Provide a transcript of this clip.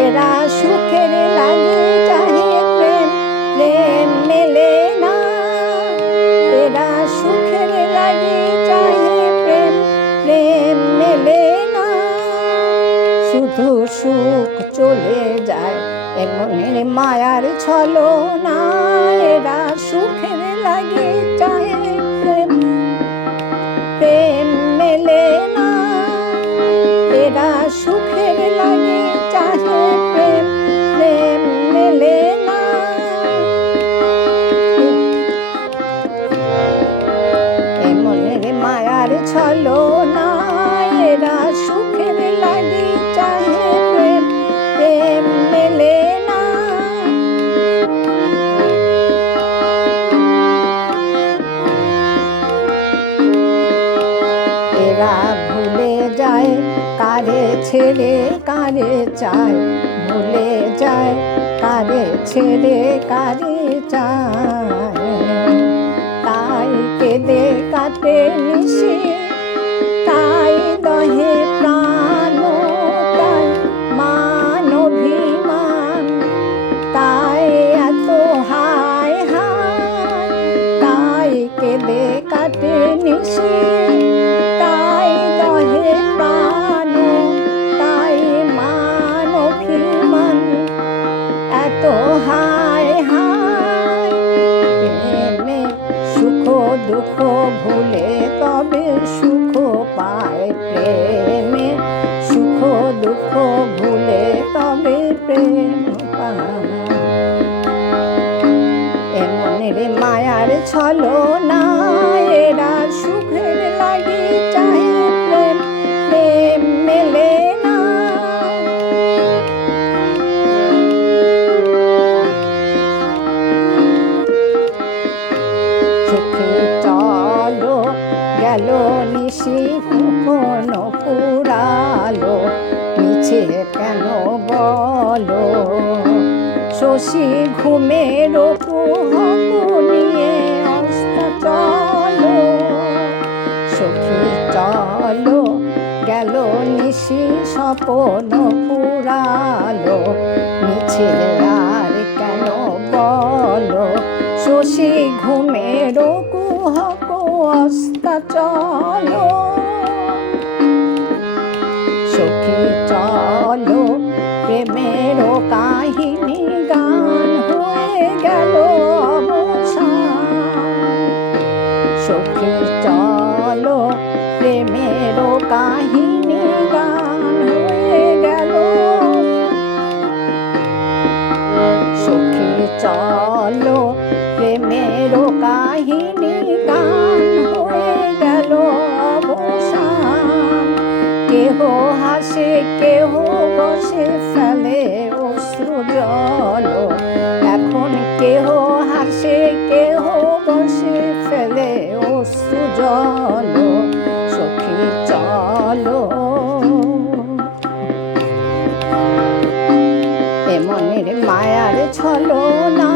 এরা সুখের লাগে চাহে প্রেম, প্রেম মেলে না। এরা সুখের লাগে চাহে প্রেম, প্রেম মেলে না। শুধু সুখ চলে যায় এ মনের মায়ার ছলনা। এরা সুখের লাগে চাহে প্রেম, প্রেম মেলে না। এরা সুখের লাগে চাহে প্রেম, প্রেম মেলে না। এ মনের মায়ার ছলনা। এরা সুখের লাগে চাহে প্রেম, প্রেম মেলে না। এরা ভুলে যায় কারে ছেড়ে কারে চায়, ভুলে যায় কারে ছেড়ে কারে চায়। তাই কেঁদে কাটে নিশি, তাই দহে প্রাণ, তাই মান অভিমান, তাই এত হায় হায়। তাই কেঁদে কাটে নিশি, তাই দহে প্রাণ, তাই মান অভিমান, এত হায় হায়। প্রেমে সুখ দুঃখ ভুলে তবে সুখ পায়, প্রেমে সুখ দুঃখ ভুলে তবে প্রেম পায়। এ মনের মায়ার ছলনা। এরা সুখের লাগে চাহে প্রেম, প্রেম মেলে না। সুখে চলো গেল নিশি কোন ফুরালো, মিছে কেন বলো। শশী ঘুমের কুহকু নিয়ে অস্তা চলো। সখী চলো গেল নিশি স্বপন ফুরালো, মিছে আর কেন বলো। শশী ঘুমের কুহকু অস্তা চলো। সখী চলো প্রেমের কাহিনী গান হয়ে গেল অবসান। সখী চলো প্রেমের কাহিনী গান হয়ে গেল। সখী চলো প্রেমের কাহিনী গান হয়ে গেল অবসান। কেহ হাসে কেহ বসে ফেলে অশ্রু জল। এখন কেহ হাসে কেহ বসে ফেলে অশ্রু জল। সখী চলো এ মনের মায়ার ছলনা।